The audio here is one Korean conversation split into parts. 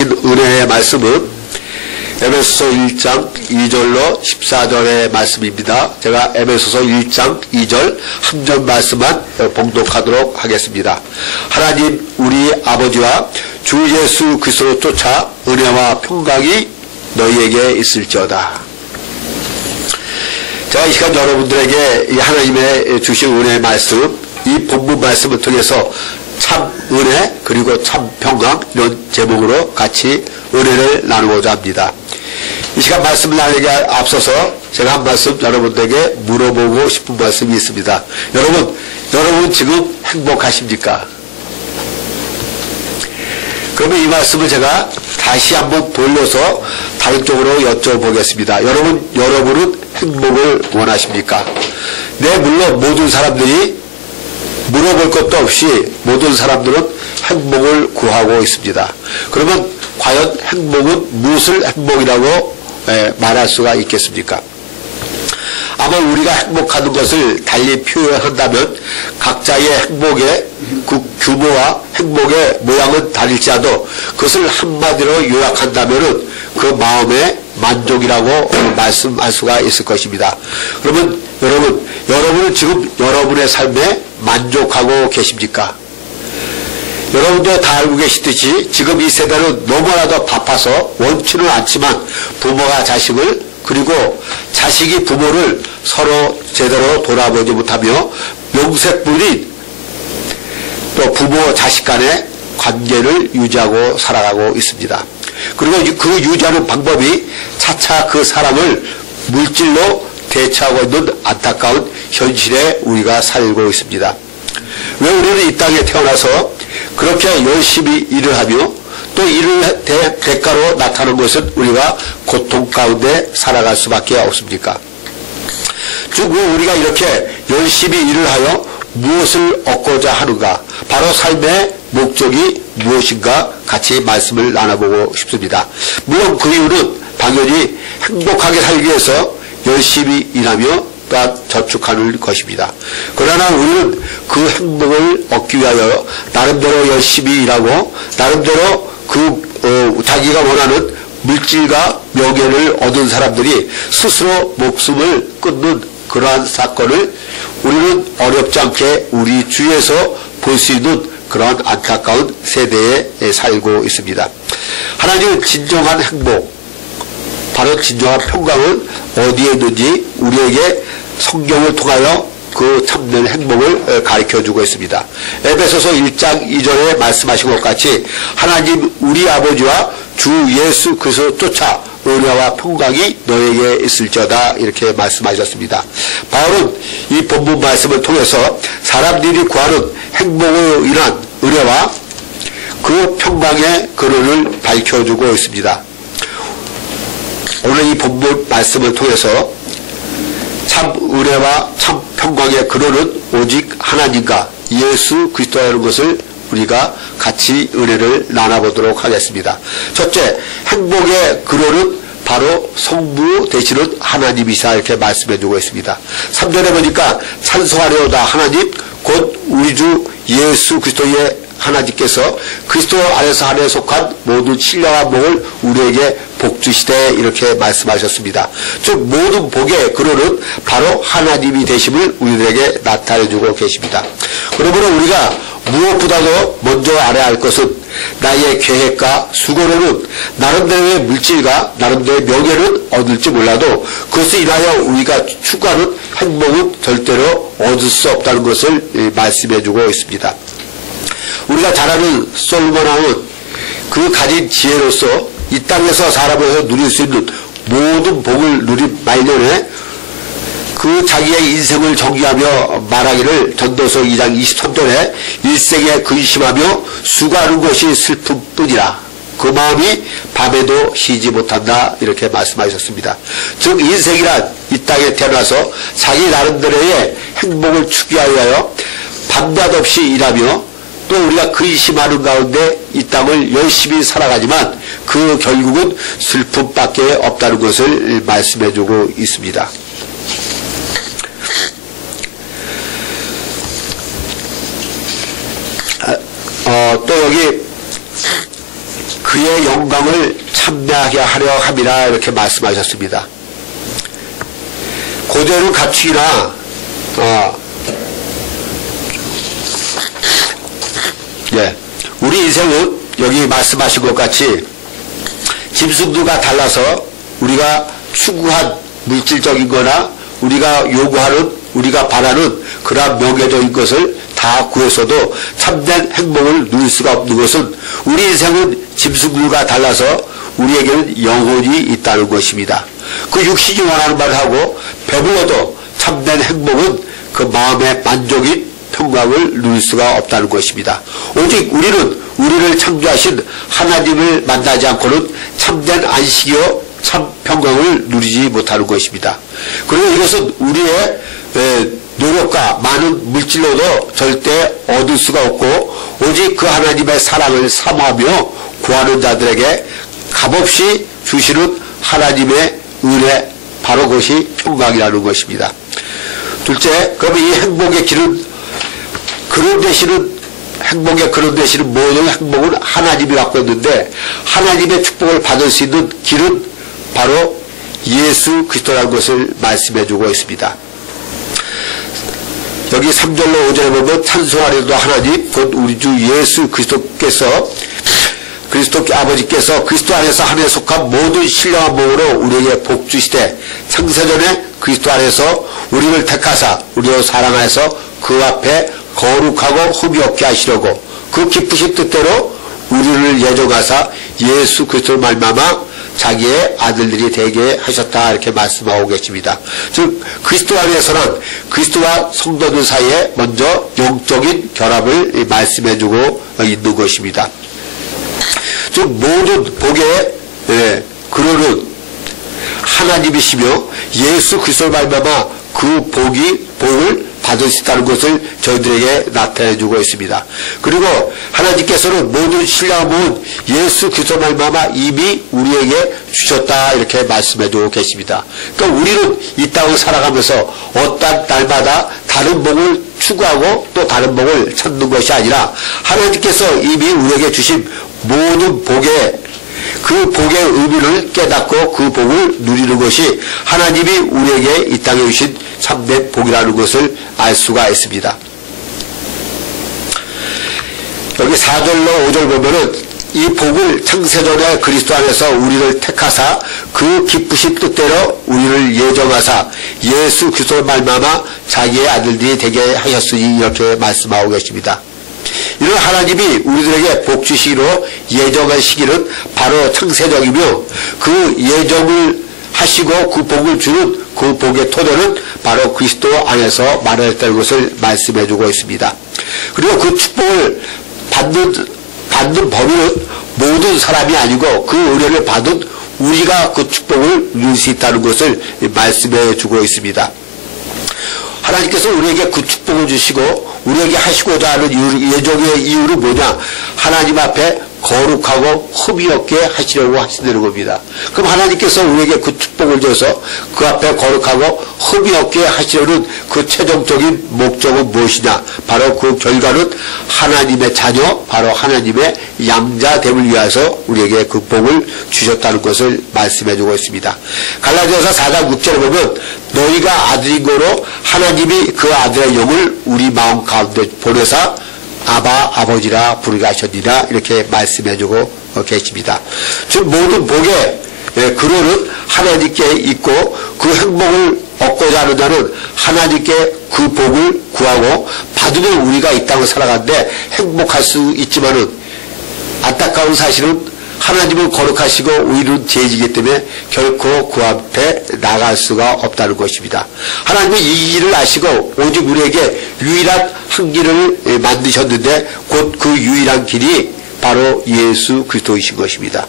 은혜의 말씀은 에베소서 1장 2절로 14절의 말씀입니다. 제가 에베소서 1장 2절 한 절 말씀만 봉독하도록 하겠습니다. 하나님 우리 아버지와 주 예수 그리스도로 쫓아 은혜와 평강이 너희에게 있을지어다. 제가 이 시간 여러분들에게 하나님의 주신 은혜의 말씀, 이 본문 말씀을 통해서 참 은혜 그리고 참 평강 이런 제목으로 같이 은혜를 나누고자 합니다. 이 시간 말씀을 나누기 앞서서 제가 한 말씀 여러분들에게 물어보고 싶은 말씀이 있습니다. 여러분 지금 행복하십니까? 그러면 이 말씀을 제가 다시 한번 돌려서 다른 쪽으로 여쭤보겠습니다. 여러분은 행복을 원하십니까? 네, 물론 모든 사람들이 물어볼 것도 없이 모든 사람들은 행복을 구하고 있습니다. 그러면 과연 행복은 무엇을 행복이라고 말할 수가 있겠습니까? 아마 우리가 행복하는 것을 달리 표현한다면 각자의 행복의 그 규모와 행복의 모양은 다를지라도 그것을 한마디로 요약한다면 그 마음의 만족이라고 말씀할 수가 있을 것입니다. 그러면 여러분은 지금 여러분의 삶에 만족하고 계십니까? 여러분도 다 알고 계시듯이 지금 이 세대는 너무나도 바빠서 원치는 않지만 부모가 자식을 그리고 자식이 부모를 서로 제대로 돌아보지 못하며 명색불인 또 부모 자식 간의 관계를 유지하고 살아가고 있습니다. 그리고 그 유지하는 방법이 차차 그 사람을 물질로 대체하고 있는 안타까운 현실에 우리가 살고 있습니다. 왜 우리는 이 땅에 태어나서 그렇게 열심히 일을 하며 또 일을 대가로 나타나는 것은 우리가 고통 가운데 살아갈 수밖에 없습니까? 즉 우리가 이렇게 열심히 일을 하여 무엇을 얻고자 하는가? 바로 삶의 목적이 무엇인가 같이 말씀을 나눠보고 싶습니다. 물론 그 이유는 당연히 행복하게 살기 위해서 열심히 일하며 또한 저축하는 것입니다. 그러나 우리는 그 행복을 얻기 위하여 나름대로 열심히 일하고 나름대로 자기가 원하는 물질과 명예를 얻은 사람들이 스스로 목숨을 끊는 그러한 사건을 우리는 어렵지 않게 우리 주위에서 볼 수 있는 그러한 안타까운 세대에 살고 있습니다. 하나님은 진정한 행복, 바로 진정한 평강은 어디에 있는지 우리에게 성경을 통하여 그 참된 행복을 가르쳐주고 있습니다. 에베소서 1장 2절에 말씀하신 것 같이 하나님 우리 아버지와 주 예수 그리스도 쫓아 은혜와 평강이 너에게 있을지어다 이렇게 말씀하셨습니다. 바울은 이 본문 말씀을 통해서 사람들이 구하는 행복으로 인한 은혜와 그 평강의 근원을 밝혀주고 있습니다. 오늘 이 본문 말씀을 통해서 참 은혜와 참 평강의 근원은 오직 하나님과 예수 그리스도라는 것을 우리가 같이 은혜를 나눠보도록 하겠습니다. 첫째, 행복의 근원은 바로 성부 되시는 하나님이시다 이렇게 말씀해주고 있습니다. 3절에 보니까 찬송하려다 하나님 곧 우리 주 예수 그리스도의 하나님께서 그리스도 안에서 하나에 속한 모든 신령한 복을 우리에게 복 주시되 이렇게 말씀하셨습니다. 즉 모든 복의 근원은 바로 하나님이 되심을 우리들에게 나타내주고 계십니다. 그러므로 우리가 무엇보다도 먼저 알아야 할 것은 나의 계획과 수고로는 나름대로의 물질과 나름대로의 명예는 얻을지 몰라도 그것을 인하여 우리가 추구하는 행복은 절대로 얻을 수 없다는 것을 말씀해주고 있습니다. 우리가 잘 아는 솔로몬 왕은 그 가진 지혜로서 이 땅에서 사람에서 누릴 수 있는 모든 복을 누린 말년에 그 자기의 인생을 정리하며 말하기를 전도서 2장 23절에 일생에 근심하며 수고하는 것이 슬픔뿐이라 그 마음이 밤에도 쉬지 못한다 이렇게 말씀하셨습니다. 즉 인생이란 이 땅에 태어나서 자기 나름대로의 행복을 추구하기 위하여 밤낮 없이 일하며 또 우리가 근심하는 가운데 이 땅을 열심히 살아가지만 그 결국은 슬픔밖에 없다는 것을 말씀해주고 있습니다. 또 여기 그 그의 영광을 참배하게 하려 함이라 이렇게 말씀하셨습니다. 고대로 가축이나 우리 인생은 여기 말씀하신 것 같이 짐승들과 달라서 우리가 추구한 물질적인 거나 우리가 요구하는 우리가 바라는 그러한 명예적인 것을 다 구해서도 참된 행복을 누릴 수가 없는 것은 우리 인생은 짐승들과 달라서 우리에게는 영혼이 있다는 것입니다. 그 육신이 원하는 말을 하고 배불러도 참된 행복은 그 마음의 만족인 평강을 누릴 수가 없다는 것입니다. 오직 우리를 창조하신 하나님을 만나지 않고는 참된 안식이요 참 평강을 누리지 못하는 것입니다. 그리고 이것은 우리의 노력과 많은 물질로도 절대 얻을 수가 없고 오직 그 하나님의 사랑을 사모하며 구하는 자들에게 값없이 주시는 하나님의 은혜, 바로 그것이 평강이라는 것입니다. 둘째, 그러면 이 행복의 길은 행복의 근원 되시는 모든 행복은 하나님이 갖고 있는데 하나님의 축복을 받을 수 있는 길은 바로 예수 그리스도라는 것을 말씀해 주고 있습니다. 여기 3절로 5절에 보면 찬송하리로다 하나님 곧 우리 주 예수 그리스도께서 그리스도 아버지께서 그리스도 안에서 하나님에 속한 모든 신령한 몸으로 우리에게 복 주시되 창세전에 그리스도 안에서 우리를 택하사 우리로 사랑하여서 그 앞에 거룩하고 흠이 없게 하시려고 그 기쁘신 뜻대로 우리를 예정하사 예수 그리스도를 말미암아 자기의 아들들이 되게 하셨다 이렇게 말씀하고 계십니다. 즉 그리스도 안에서는 그리스도와 성도들 사이에 먼저 영적인 결합을 말씀해주고 있는 것입니다. 즉 모든 복의 근원은 하나님이시며 예수 그리스도를 말미암아 그 복을 받을 수 있다는 것을 저희들에게 나타내주고 있습니다. 그리고 하나님께서는 모든 신령함은 예수 그리스도를 말미암아 이미 우리에게 주셨다 이렇게 말씀해주고 계십니다. 그러니까 우리는 이 땅을 살아가면서 어떤 날마다 다른 복을 추구하고 또 다른 복을 찾는 것이 아니라 하나님께서 이미 우리에게 주신 모든 그 복의 의미를 깨닫고 그 복을 누리는 것이 하나님이 우리에게 이 땅에 주신 참된 복이라는 것을 알 수가 있습니다. 여기 4절로 5절 보면은 이 복을 창세전에 그리스도 안에서 우리를 택하사 그 기쁘신 뜻대로 우리를 예정하사 예수 그리스도를 말미암아 자기의 아들들이 되게 하셨으니 이렇게 말씀하고 계십니다. 이런 하나님이 우리들에게 복 주시기로 예정한 시기는 바로 창세적이며 그 예정을 하시고 그 복을 주는 그 복의 토대는 바로 그리스도 안에서 마련했다는 것을 말씀해 주고 있습니다. 그리고 그 축복을 받는 범위는 모든 사람이 아니고 그 은혜를 받은 우리가 그 축복을 누릴 수 있다는 것을 말씀해 주고 있습니다. 하나님께서 우리에게 그 축복을 주시고 우리에게 하시고자 하는 예정의 이유는 뭐냐? 하나님 앞에 거룩하고 흠이 없게 하시려고 하신다는 겁니다. 그럼 하나님께서 우리에게 그 축복을 줘서 그 앞에 거룩하고 흠이 없게 하시려는 그 최종적인 목적은 무엇이냐? 바로 그 결과는 하나님의 자녀, 바로 하나님의 양자됨을 위해서 우리에게 그 복을 주셨다는 것을 말씀해주고 있습니다. 갈라디아서 4장 6절에 보면 너희가 아들인 거로 하나님이 그 아들의 영을 우리 마음 가운데 보내사 아바 아버지라 부르게 하셨니라 이렇게 말씀해주고 계십니다. 즉 모든 복의 근원은 하나님께 있고 그 행복을 얻고자 하는 자는 하나님께 그 복을 구하고 받으면 우리가 이 땅을 살아가는데 행복할 수 있지만은 안타까운 사실은 하나님은 거룩하시고 우리는 죄지기 때문에 결코 그 앞에 나갈 수가 없다는 것입니다. 하나님은 이 길을 아시고 오직 우리에게 유일한 한 길을 만드셨는데 곧 그 유일한 길이 바로 예수 그리스도이신 것입니다.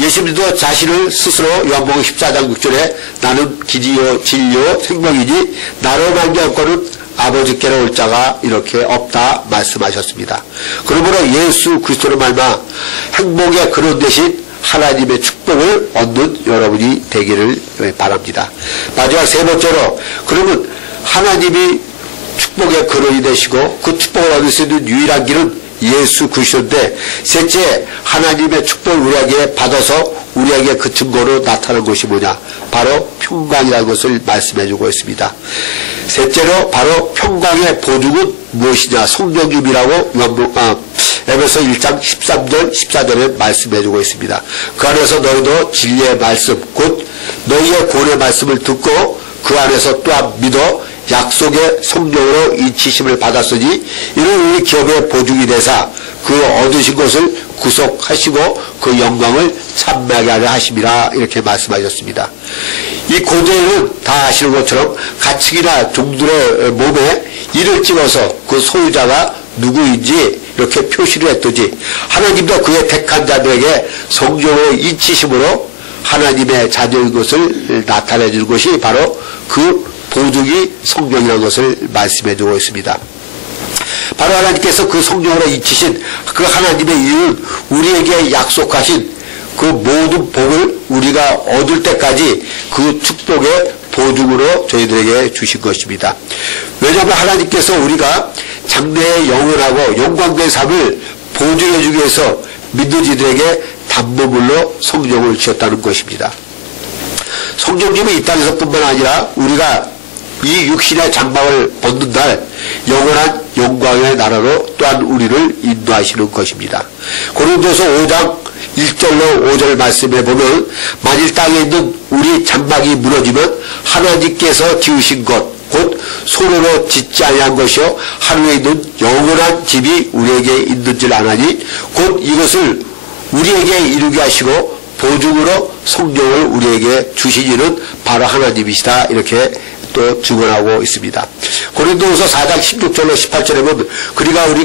예수님도 자신을 스스로 요한복음 14장 6절에 나는 길이요 진리요 생명이니 나로 말미암고는 아버지께로 올 자가 이렇게 없다 말씀하셨습니다. 그러므로 예수 그리스도로 말미암아 행복의 근원 되신 하나님의 축복을 얻는 여러분이 되기를 바랍니다. 마지막 세 번째로 그러면 하나님이 축복의 근원이 되시고 그 축복을 얻을 수 있는 유일한 길은 예수 그리스도인데 셋째 하나님의 축복을 우리에게 받아서 우리에게 그 증거로 나타나는 것이 뭐냐? 바로 평강이라는 것을 말씀해주고 있습니다. 셋째로 바로 평강의 보증은 무엇이냐? 성령님이라고 에베소 1장 13절 14절에 말씀해주고 있습니다. 그 안에서 너희도 진리의 말씀 곧 너희의 구원의 말씀을 듣고 그 안에서 또한 믿어 약속의 성령으로 인치심을 받았으니 이는 우리 기업의 보증이 되사 그 얻으신 것을 구속하시고 그 영광을 찬미하게 하려 하심이라 이렇게 말씀하셨습니다. 이 고대에는 다 아시는 것처럼 가축이나 종들의 몸에 이를 찍어서 그 소유자가 누구인지 이렇게 표시를 했듯이 하나님도 그의 택한 자들에게 성령으로 인치심으로 하나님의 자녀인 것을 나타내 주는 것이 바로 그 보증이 성령이라는 것을 말씀해 주고 있습니다. 바로 하나님께서 그 성령으로 인치신 그 하나님의 이유는 우리에게 약속하신 그 모든 복을 우리가 얻을 때까지 그 축복의 보증으로 저희들에게 주신 것입니다. 왜냐하면 하나님께서 우리가 장래의 영원하고 영광된 삶을 보증해 주기 위해서 믿는 이들에게 담보물로 성령을 주셨다는 것입니다. 성령님이 이 땅에서 뿐만 아니라 우리가 이 육신의 장막을 벗는 날 영원한 영광의 나라로 또한 우리를 인도하시는 것입니다. 고린도서 5장 1절로 5절 말씀에 보면 만일 땅에 있는 우리 장막이 무너지면 하나님께서 지으신 것 곧 손으로 짓지 아니한 것이요 하늘에 있는 영원한 집이 우리에게 있는 줄 아나니 곧 이것을 우리에게 이루게 하시고 보증으로 성령을 우리에게 주시니는 바로 하나님이시다 이렇게 또 증언하고 있습니다. 고린도후서 4장 16절로 18절에 보면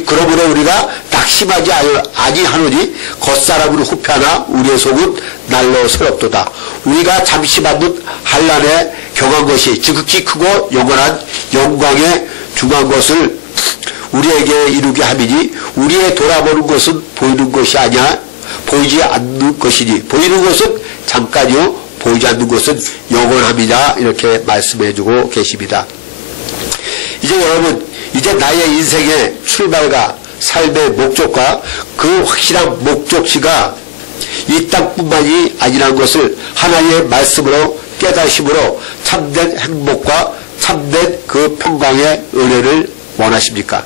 그러므로 우리가 낙심하지 아니하노니 겉사람은 후패하나 우리의 속은 날로 새롭도다. 우리가 잠시 받는 환난에 경한 것이 지극히 크고 영원한 영광에 중한 것을 우리에게 이루게 함이니 우리의 돌아보는 것은 보이는 것이 아니야 보이지 않는 것이니 보이는 것은 잠깐이요 보이지 않는 것은 영원함이다 이렇게 말씀해주고 계십니다. 이제 여러분 이제 나의 인생의 출발과 삶의 목적과 그 확실한 목적지가 이 땅뿐만이 아니라는 것을 하나님의 말씀으로 깨달으심으로 참된 행복과 참된 그 평강의 은혜를 원하십니까?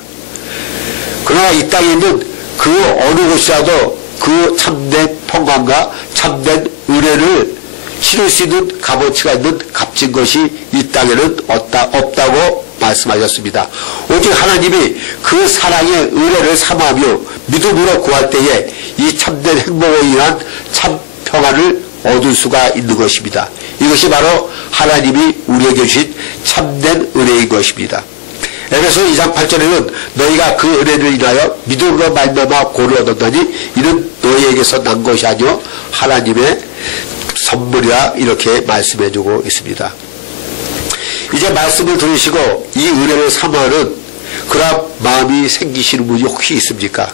그러나 이 땅에 있는 그 어느 곳이라도 그 참된 평강과 참된 은혜를 실을 수 있는 값어치가 있는 값진 것이 이 땅에는 없다고 말씀하셨습니다. 오직 하나님이 그 사랑의 은혜를 삼하며 믿음으로 구할 때에 이 참된 행복에 인한 참 평안을 얻을 수가 있는 것입니다. 이것이 바로 하나님이 우리에게 주신 참된 은혜인 것입니다. 에베소 2장 8절에는 너희가 그 은혜를 인하여 믿음으로 말미암아 구원을 얻었다니 이는 너희에게서 난 것이 아니요 하나님의 선물이라 이렇게 말씀해주고 있습니다. 이제 말씀을 들으시고 이 은혜를 삼아하는 그런 마음이 생기시는 분이 혹시 있습니까?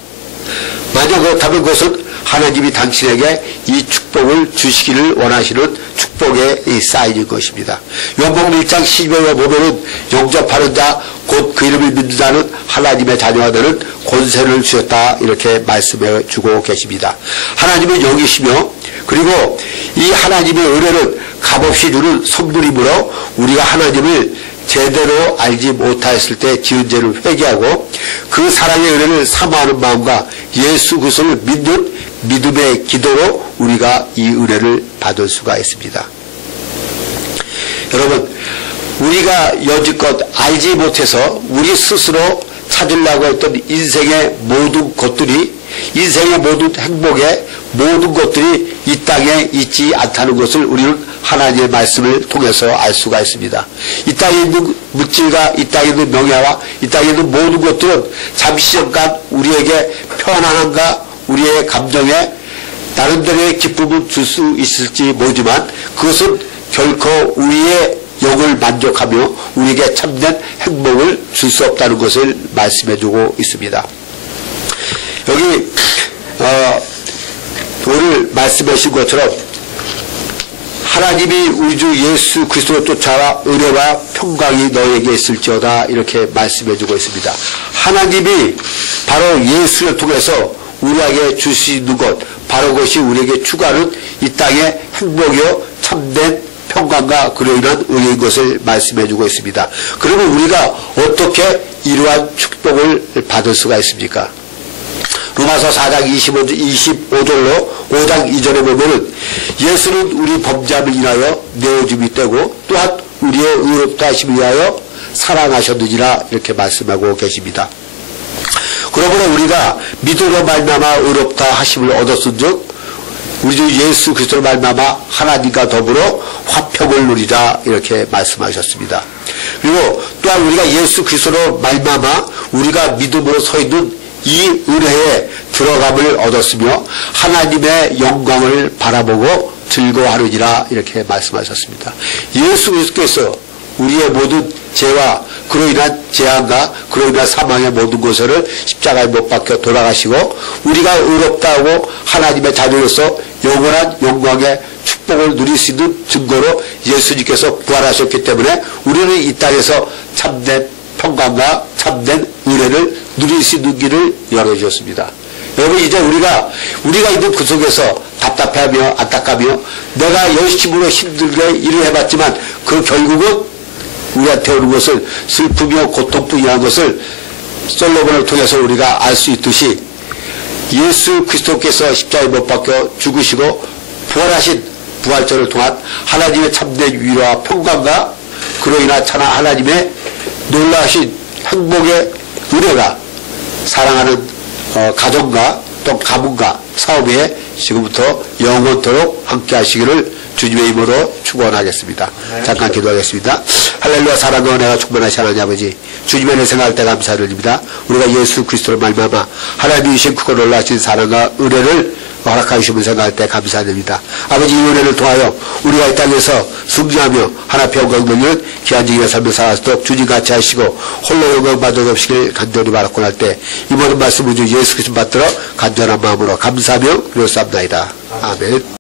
만약 그렇다면 그것은 하나님이 당신에게 이 축복을 주시기를 원하시는 축복의 이 사인인 것입니다. 요한복음 1장 12절에 보면은 영접하는 자 곧 그 이름을 믿는 자는 하나님의 자녀가 되는 권세를 주셨다 이렇게 말씀해 주고 계십니다. 하나님은 영이시며 그리고 이 하나님의 은혜는 값없이 주는 선물이므로 우리가 하나님을 제대로 알지 못하였을 때 지은 죄를 회개하고 그 사랑의 은혜를 사모하는 마음과 예수 그리스도를 믿는 믿음의 기도로 우리가 이 은혜를 받을 수가 있습니다. 여러분 우리가 여지껏 알지 못해서 우리 스스로 찾으려고 했던 인생의 모든 것들이 인생의 모든 행복의 모든 것들이 이 땅에 있지 않다는 것을 우리는 하나님의 말씀을 통해서 알 수가 있습니다. 이 땅에 있는 물질과 이 땅에 있는 명예와 이 땅에 있는 모든 것들은 잠시 잠깐 우리에게 편안함과 우리의 감정에 나름대로의 기쁨을 줄 수 있을지 모르지만 그것은 결코 우리의 영을 만족하며 우리에게 참된 행복을 줄 수 없다는 것을 말씀해주고 있습니다. 여기 오늘 말씀하신 것처럼 하나님이 우리 주 예수 그리스도를 쫓아와 은혜와 평강이 너에게 있을지어다 이렇게 말씀해주고 있습니다. 하나님이 바로 예수를 통해서 우리에게 줄 수 있는 것, 바로 그것이 우리에게 추구하는 이 땅의 행복이요 참된 평강과 그로 인한 의인 것을 말씀해주고 있습니다. 그러면 우리가 어떻게 이러한 축복을 받을 수가 있습니까? 로마서 4장 25절로 5장 이전에 보면은 예수는 우리 범죄함을 인하여 내어줌이 되고 또한 우리의 의롭다 하심을 위하여 사랑하셨느니라 이렇게 말씀하고 계십니다. 그러므로 우리가 믿음으로 말미암아 의롭다 하심을 얻었은즉 우리 주 예수 그리스도로 말미암아 하나님과 더불어 화평을 누리라 이렇게 말씀하셨습니다. 그리고 또한 우리가 예수 그리스도로 말미암아 우리가 믿음으로 서 있는 이 은혜에 들어감을 얻었으며 하나님의 영광을 바라보고 즐거워하느니라 이렇게 말씀하셨습니다. 예수 그리스도께서 우리의 모든 죄와 그로 인한 재앙과 그로 인한 사망의 모든 것을 십자가에 못 박혀 돌아가시고 우리가 의롭다고 하나님의 자녀로서 영원한 영광의 축복을 누릴 수 있는 증거로 예수님께서 부활하셨기 때문에 우리는 이 땅에서 참된 평강과 참된 은혜를 누릴 수 있는 길을 열어주셨습니다. 여러분 이제 우리가 있는 그 속에서 답답해하며 안타까며 내가 열심으로 힘들게 일을 해봤지만 그 결국은 우리한테 오는 것을 슬프며 고통뿐이라는 것을 솔로몬을 통해서 우리가 알 수 있듯이 예수 그리스도께서 십자가에 못 박혀 죽으시고 부활하신 부활절을 통한 하나님의 참된 위로와 평강과 그로 인한 찬한 하나님의 놀라우신 행복의 은혜가 사랑하는 가정과 또 가문과 사업에 지금부터 영원토록 함께 하시기를 주님의 이름으로 축원하겠습니다. 잠깐 기도하겠습니다. 할렐루야. 사랑과 은혜가 충만하신 하나님 아버지, 주님의 은혜 생각할 때 감사드립니다. 우리가 예수 그리스도를 말미암아 하나님이 주신 크고 놀라신 사랑과 은혜를 허락하여 주시면 생각할 때 감사드립니다. 아버지 이 은혜를 통하여 우리가 이 땅에서 승리하며 하나님의 영광 돌리는 귀한지기의 삶을 살아서도록 주님 같이 하시고 홀로 영광 받을 없이길 간절히 바라고 할 때 이 모든 말씀을 주 예수 그리스도 받들어 간절한 마음으로 감사하며 그리스도옵나이다. 아멘.